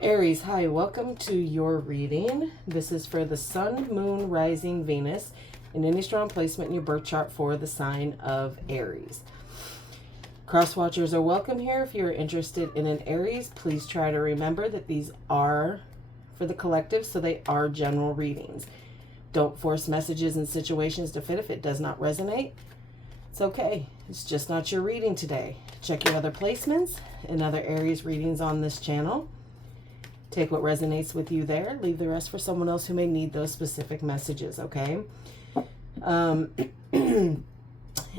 Aries, hi, welcome to your reading. This is for the Sun, Moon, Rising, Venus, and any strong placement in your birth chart for the sign of Aries. Crosswatchers are welcome here. If you're interested in an Aries, please try to remember that these are for the collective, so they are general readings. Don't force messages and situations to fit if it does not resonate. It's okay. It's just not your reading today. Check your other placements and other Aries readings on this channel. Take what resonates with you there. Leave the rest for someone else who may need those specific messages, okay?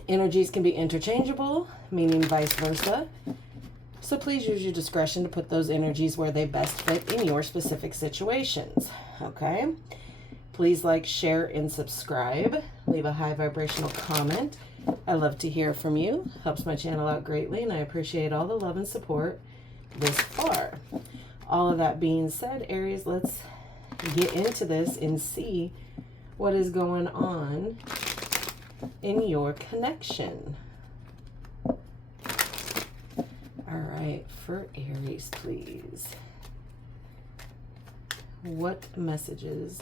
Energies can be interchangeable, meaning vice versa. So please use your discretion to put those energies where they best fit in your specific situations, okay? Please like, share, and subscribe. Leave a high vibrational comment. I love to hear from you. Helps my channel out greatly, and I appreciate all the love and support this far. All of that being said, Aries, let's get into this and see what is going on in your connection. All right, for Aries, please. What messages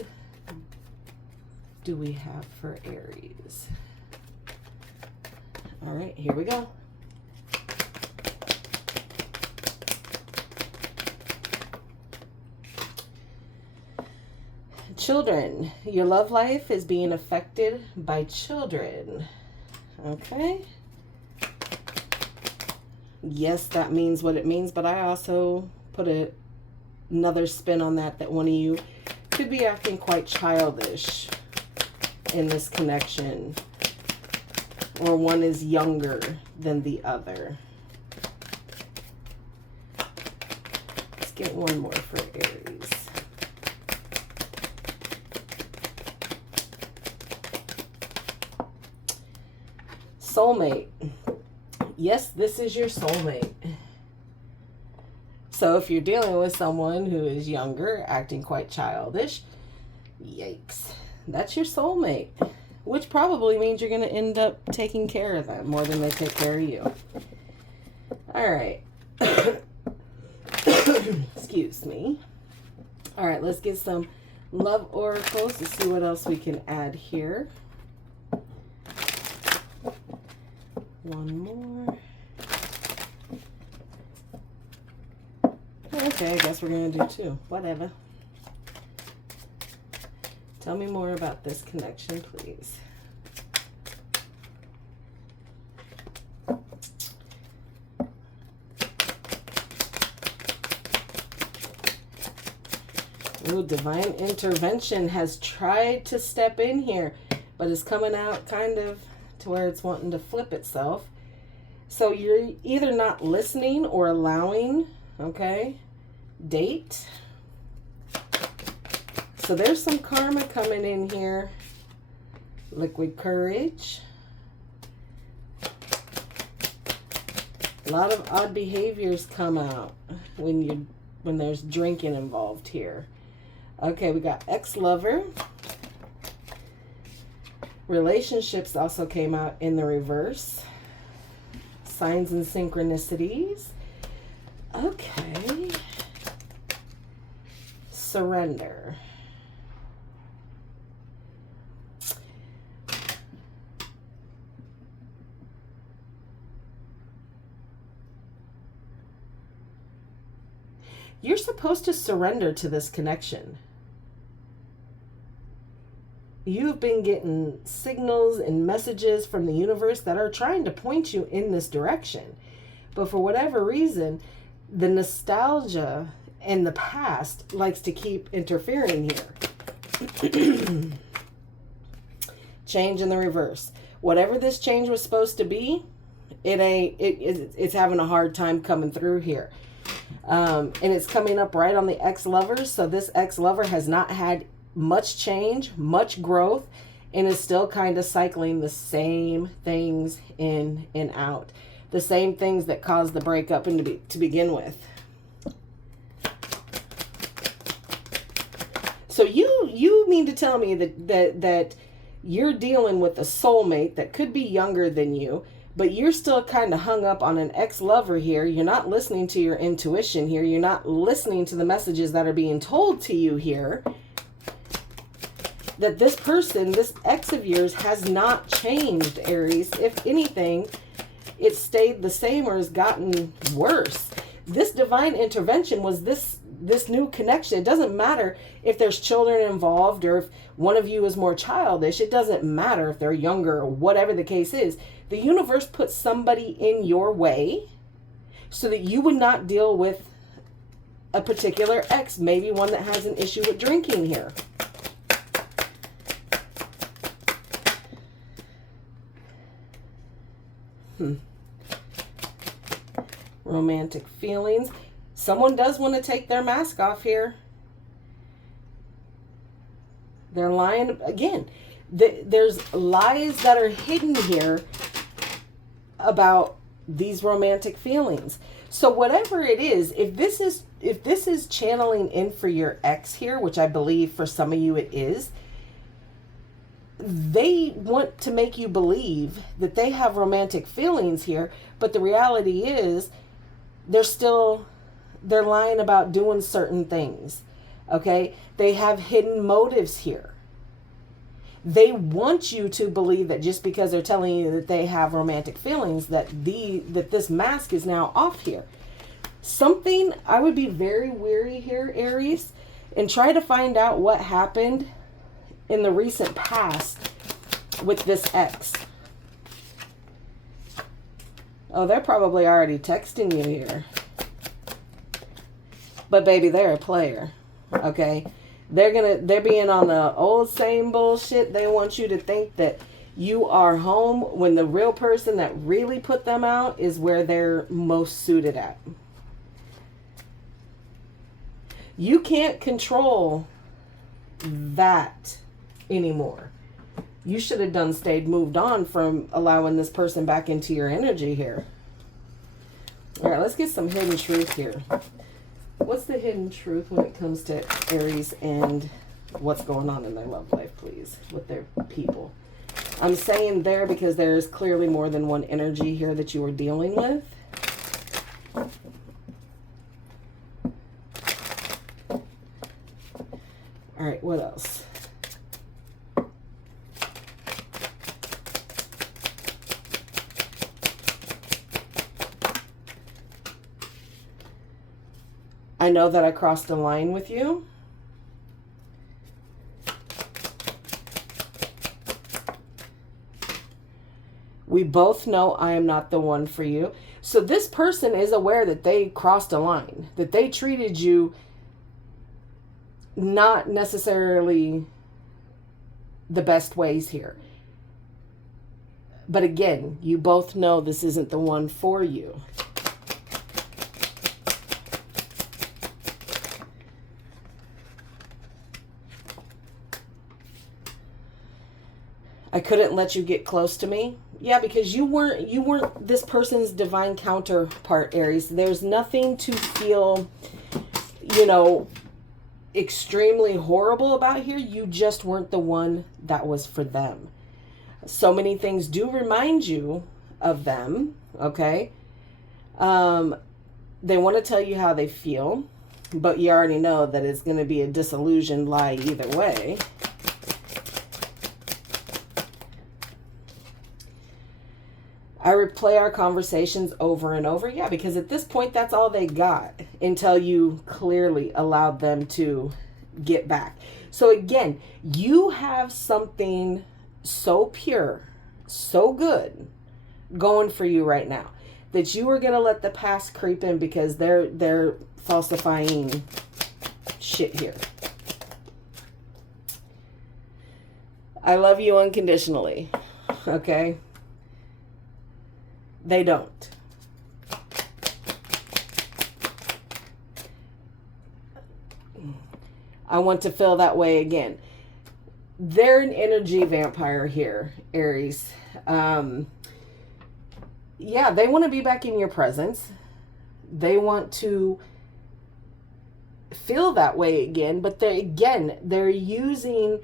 do we have for Aries? All right, here we go. Children, your love life is being affected by children. Okay. Yes, that means what it means, but I also put another spin on that one of you could be acting quite childish in this connection, or one is younger than the other. Let's get one more for Aries. Soulmate. Yes, this is your soulmate. So if you're dealing with someone who is younger, acting quite childish, yikes, that's your soulmate, which probably means you're going to end up taking care of them more than they take care of you. All right. Excuse me. All right, let's get some love oracles to see what else we can add here. One more. Okay, I guess we're going to do two. Whatever. Tell me more about this connection, please. Ooh, divine intervention has tried to step in here, but it's coming out kind of to where it's wanting to flip itself. So you're either not listening or allowing, okay? Date. So there's some karma coming in here. Liquid courage. A lot of odd behaviors come out when there's drinking involved here. Okay, we got ex-lover. Relationships also came out in the reverse. Signs and synchronicities. Okay. Surrender. You're supposed to surrender to this connection. You've been getting signals and messages from the universe that are trying to point you in this direction. But for whatever reason, the nostalgia and the past likes to keep interfering here. Change in the reverse. Whatever this change was supposed to be, it's having a hard time coming through here. And it's coming up right on the ex-lovers. So this ex-lover has not had much change, much growth, and is still kind of cycling the same things in and out. The same things that caused the breakup to begin with. So you mean to tell me that you're dealing with a soulmate that could be younger than you, but you're still kind of hung up on an ex-lover here. You're not listening to your intuition here. You're not listening to the messages that are being told to you here. That this person, this ex of yours, has not changed, Aries. If anything, it's stayed the same or has gotten worse. This divine intervention was this new connection. It doesn't matter if there's children involved or if one of you is more childish. It doesn't matter if they're younger or whatever the case is. The universe put somebody in your way so that you would not deal with a particular ex, maybe one that has an issue with drinking here. Romantic feelings. Someone does want to take their mask off here. They're lying again. There's lies that are hidden here about these romantic feelings. So whatever it is, if this is channeling in for your ex here, which I believe for some of you it is, they want to make you believe that they have romantic feelings here, but the reality is they're lying about doing certain things. Okay? They have hidden motives here. They want you to believe that just because they're telling you that they have romantic feelings, that this mask is now off here. Something, I would be very wary here, Aries, and try to find out what happened in the recent past with this ex. Oh, they're probably already texting you here. But baby, they're a player. Okay? They're being on the old same bullshit. They want you to think that you are home when the real person that really put them out is where they're most suited at. You can't control that anymore. You should have moved on from allowing this person back into your energy here. All right, let's get some hidden truth here. What's the hidden truth when it comes to Aries and what's going on in their love life, please, with their people? I'm saying there because there's clearly more than one energy here that you are dealing with. All right, what else? I know that I crossed a line with you. We both know I am not the one for you. So this person is aware that they crossed a line, that they treated you not necessarily the best ways here. But again, you both know this isn't the one for you. I couldn't let you get close to me. Yeah, because you weren't this person's divine counterpart, Aries. There's nothing to feel, extremely horrible about here. You just weren't the one that was for them. So many things do remind you of them, okay? They want to tell you how they feel, but you already know that it's going to be a disillusioned lie either way. I replay our conversations over and over. Yeah, because at this point, that's all they got until you clearly allowed them to get back. So again, you have something so pure, so good going for you right now that you are going to let the past creep in because they're falsifying shit here. I love you unconditionally, okay? They don't. I want to feel that way again. They're an energy vampire here, Aries. Yeah, they want to be back in your presence. They want to feel that way again, but they're using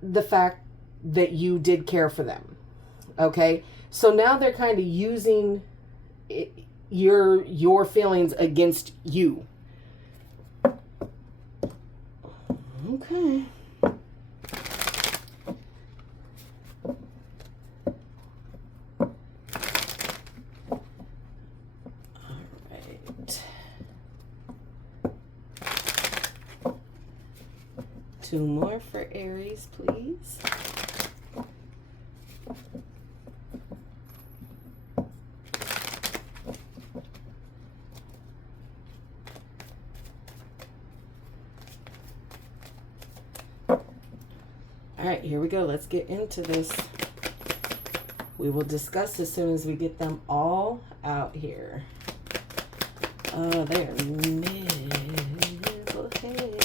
the fact that you did care for them. Okay? So now they're kind of using your feelings against you. Okay. Two more for Aries, please. All right, here we go. Let's get into this. We will discuss as soon as we get them all out here. Oh, they're middle head.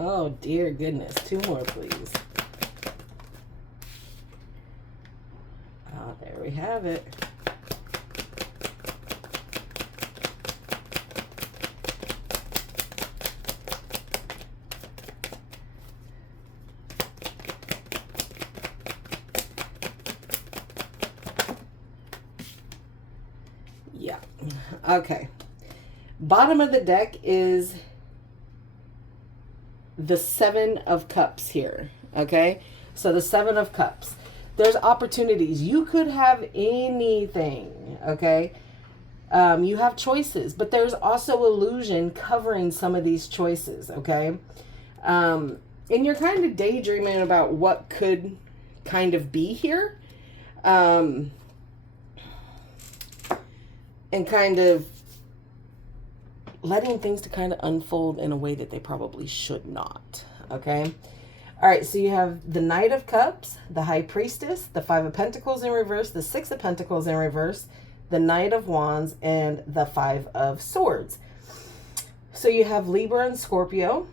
Oh, dear goodness. Two more, please. Oh, there we have it. Yeah. Okay. Bottom of the deck is the Seven of Cups here. Okay. So the Seven of Cups. There's opportunities. You could have anything. Okay. You have choices, but there's also illusion covering some of these choices. Okay. And you're kind of daydreaming about what could kind of be here. And kind of letting things to kind of unfold in a way that they probably should not. Okay. All right. So you have the Knight of Cups, the High Priestess, the Five of Pentacles in reverse, the Six of Pentacles in reverse, the Knight of Wands, and the Five of Swords. So you have Libra and Scorpio.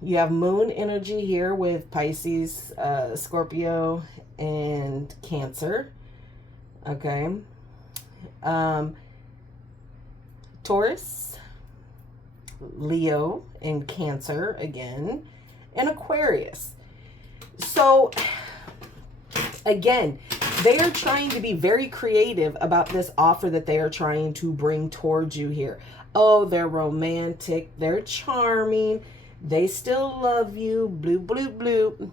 You have moon energy here with Pisces, Scorpio, and Cancer. Okay. Taurus, Leo, and Cancer again, and Aquarius. So again, they are trying to be very creative about this offer that they are trying to bring towards you here. Oh, they're romantic, they're charming, they still love you, bloop, bloop, bloop.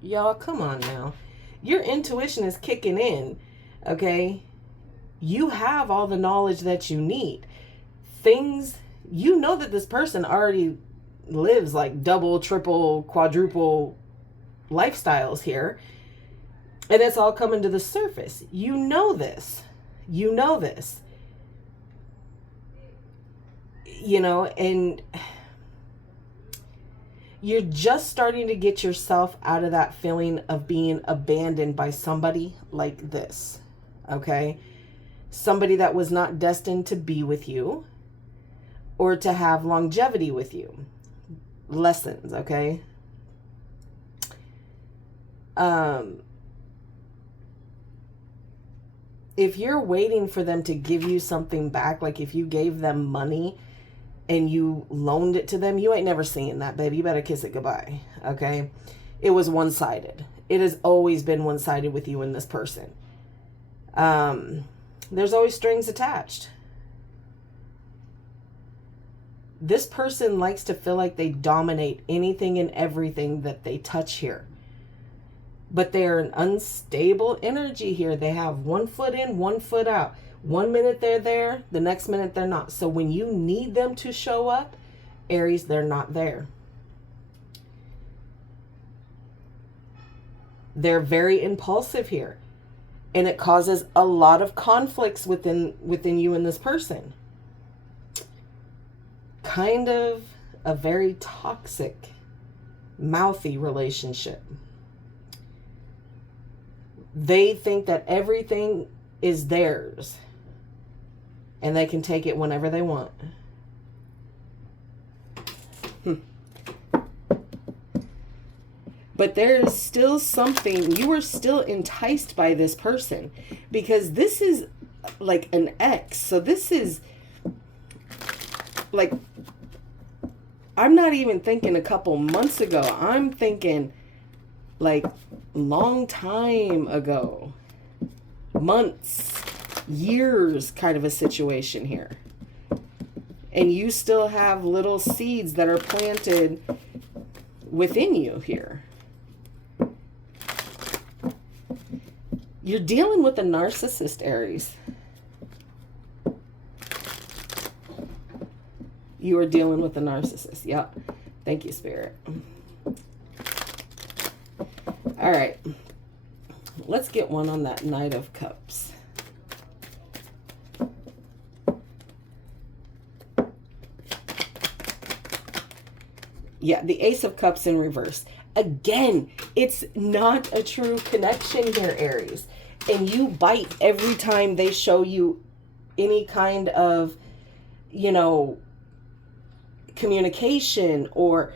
Y'all, come on now. Your intuition is kicking in, okay? You have all the knowledge that you need. Things, you know that this person already lives like double, triple, quadruple lifestyles here. And it's all coming to the surface. You know this. You know this. You know, and you're just starting to get yourself out of that feeling of being abandoned by somebody like this. Okay? Somebody that was not destined to be with you or to have longevity with you. Lessons, okay? If you're waiting for them to give you something back, like if you gave them money and you loaned it to them, you ain't never seeing that, baby. You better kiss it goodbye, okay? It was one-sided. It has always been one-sided with you and this person. There's always strings attached. This person likes to feel like they dominate anything and everything that they touch here. But they're an unstable energy here. They have one foot in, one foot out. 1 minute they're there, the next minute they're not. So when you need them to show up, Aries, they're not there. They're very impulsive here. And it causes a lot of conflicts within you and this person. Kind of a very toxic, mouthy relationship. They think that everything is theirs and they can take it whenever they want. But there is still something, you are still enticed by this person, because this is like an ex. So this is like, I'm not even thinking a couple months ago. I'm thinking like long time ago, months, years kind of a situation here. And you still have little seeds that are planted within you here. You're dealing with a narcissist, Aries. You are dealing with a narcissist. Yep. Thank you, Spirit. All right. Let's get one on that Knight of Cups. Yeah, the Ace of Cups in reverse. Again, it's not a true connection here, Aries. And you bite every time they show you any kind of, you know, communication, or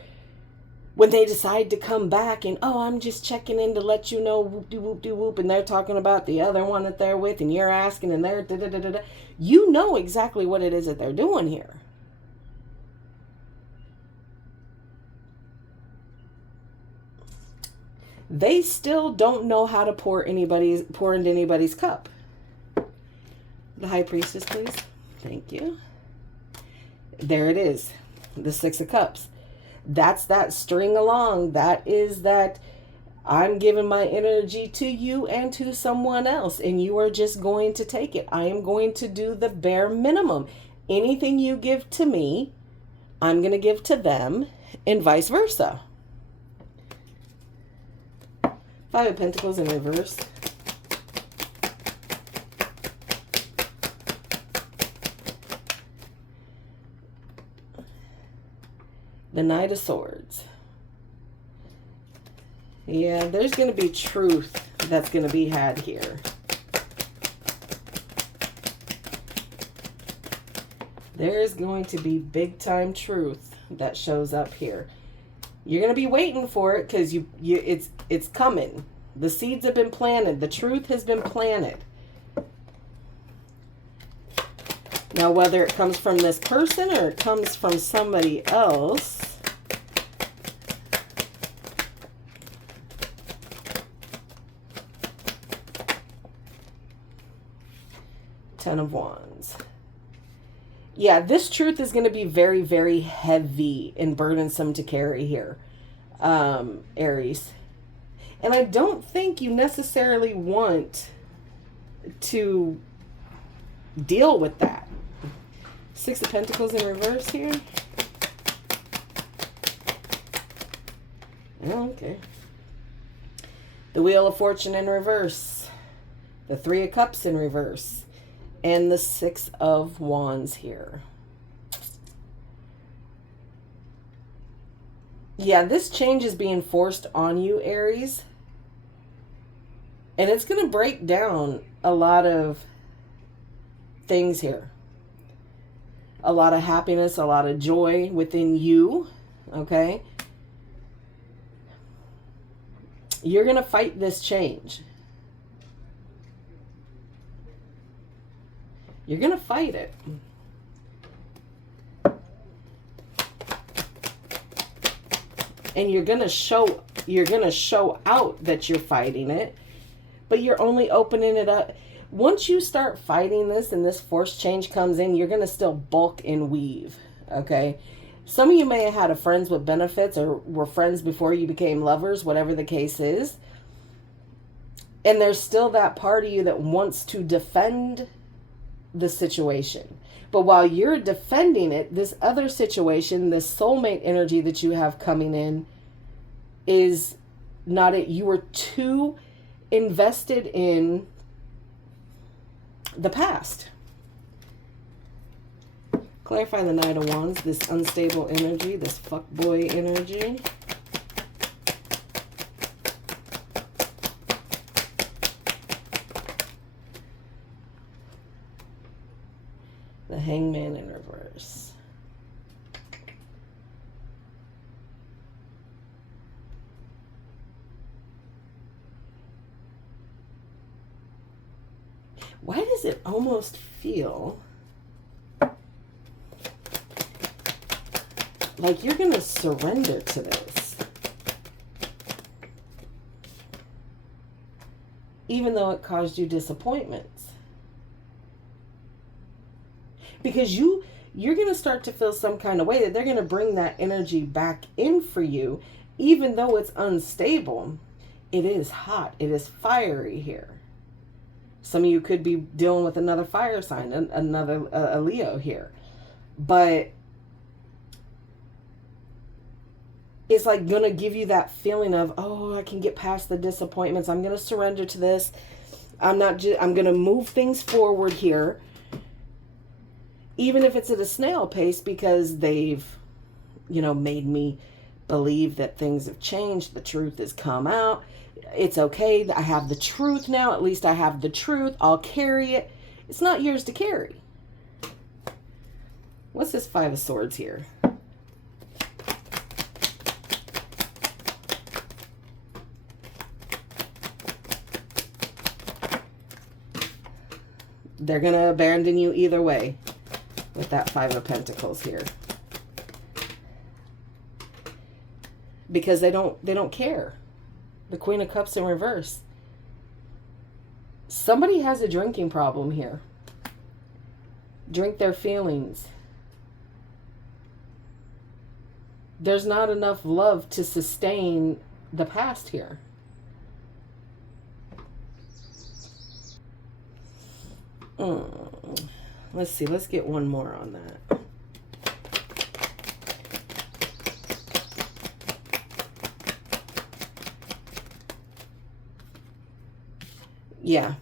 when they decide to come back and, oh, I'm just checking in to let you know, whoop-de-whoop-de-whoop, and they're talking about the other one that they're with, and you're asking, and they're da-da-da-da-da. You know exactly what it is that they're doing here. They still don't know how to pour into anybody's cup. The High Priestess, please. Thank you. There it is. The Six of Cups. That's that string along. That is that I'm giving my energy to you and to someone else, and you are just going to take it. I am going to do the bare minimum. Anything you give to me, I'm going to give to them, and vice versa. Five of Pentacles in reverse. The Knight of Swords. Yeah, there's going to be truth that's going to be had here. There's going to be big time truth that shows up here. You're going to be waiting for it, because it's coming. The seeds have been planted. The truth has been planted. Now, whether it comes from this person or it comes from somebody else, Ten of Wands. Yeah, this truth is going to be very, very heavy and burdensome to carry here, Aries. And I don't think you necessarily want to deal with that. Six of Pentacles in reverse here. Okay. The Wheel of Fortune in reverse. The Three of Cups in reverse. And the Six of Wands here. Yeah, this change is being forced on you, Aries. And it's going to break down a lot of things here. A lot of happiness, a lot of joy within you, okay? You're going to fight this change. You're going to fight it. And you're going to show out that you're fighting it, but you're only opening it up. Once you start fighting this and this forced change comes in, you're going to still bulk and weave, okay? Some of you may have had a friends with benefits, or were friends before you became lovers, whatever the case is. And there's still that part of you that wants to defend the situation. But while you're defending it, this other situation, this soulmate energy that you have coming in, is not it. You were too invested in the past. Clarify the Knight of Wands, this unstable energy, this fuckboy energy. The Hangman in reverse. does it almost feel like you're going to surrender to this? Even though it caused you disappointments. Because you're going to start to feel some kind of way that they're going to bring that energy back in for you, even though it's unstable. It is hot. It is fiery here. Some of you could be dealing with another fire sign, another a Leo here. But it's like going to give you that feeling of, oh, I can get past the disappointments. I'm going to surrender to this. I'm going to move things forward here. Even if it's at a snail pace, because they've, made me believe that things have changed. The truth has come out. It's okay. I have the truth now. At least I have the truth. I'll carry it. It's not yours to carry. What's this Five of Swords here? They're going to abandon you either way with that Five of Pentacles here. Because they don't care. The Queen of Cups in reverse. Somebody has a drinking problem here. Drink their feelings. There's not enough love to sustain the past here. Let's see. Let's get one more on that. Yeah.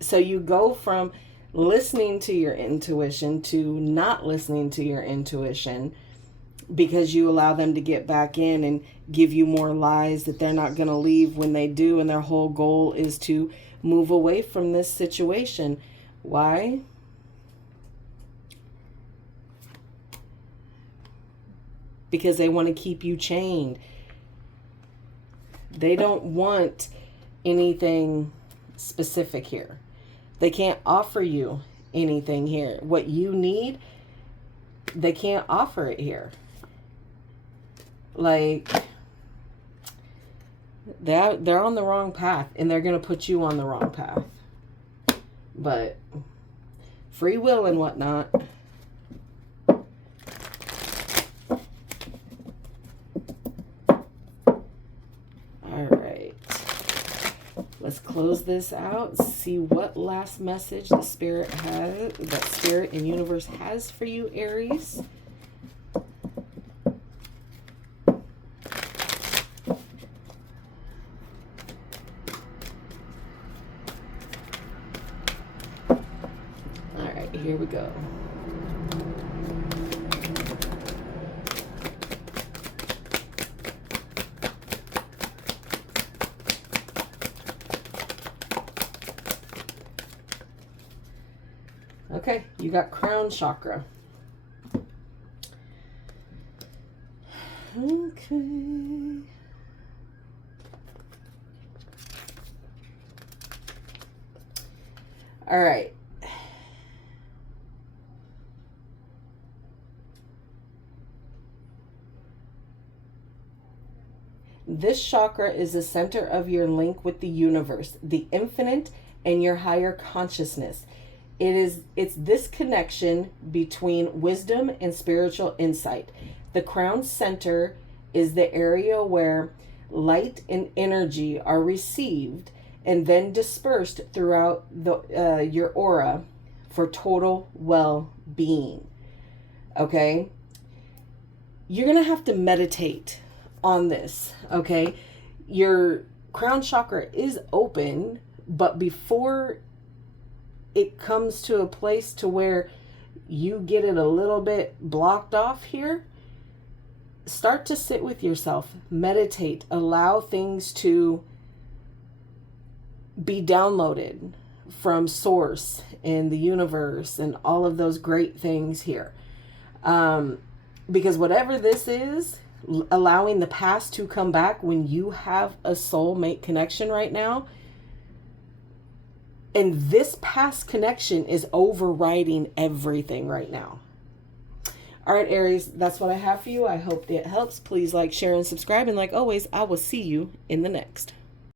So you go from listening to your intuition to not listening to your intuition, because you allow them to get back in and give you more lies that they're not going to leave when they do. And their whole goal is to move away from this situation. Why? Because they want to keep you chained. They don't want anything specific here. They can't offer you anything here. What you need, they can't offer it here. Like, they're on the wrong path, and they're going to put you on the wrong path. But free will and whatnot. All right. Let's close this out. See what last message that Spirit and Universe has for you, Aries. Here we go. Okay, you got crown chakra. Okay. All right. This chakra is the center of your link with the universe, the infinite, and your higher consciousness. It's this connection between wisdom and spiritual insight. The crown center is the area where light and energy are received and then dispersed throughout your aura for total well-being. Okay? You're going to have to meditate on this, okay? Your crown chakra is open, but before it comes to a place to where you get it a little bit blocked off here, start to sit with yourself, meditate, allow things to be downloaded from source and the universe and all of those great things here. Because whatever this is, allowing the past to come back when you have a soulmate connection right now, And this past connection is overriding everything right now. All right, Aries, that's what I have for you. I hope it helps. Please like, share, and subscribe. And like always, I will see you in the next.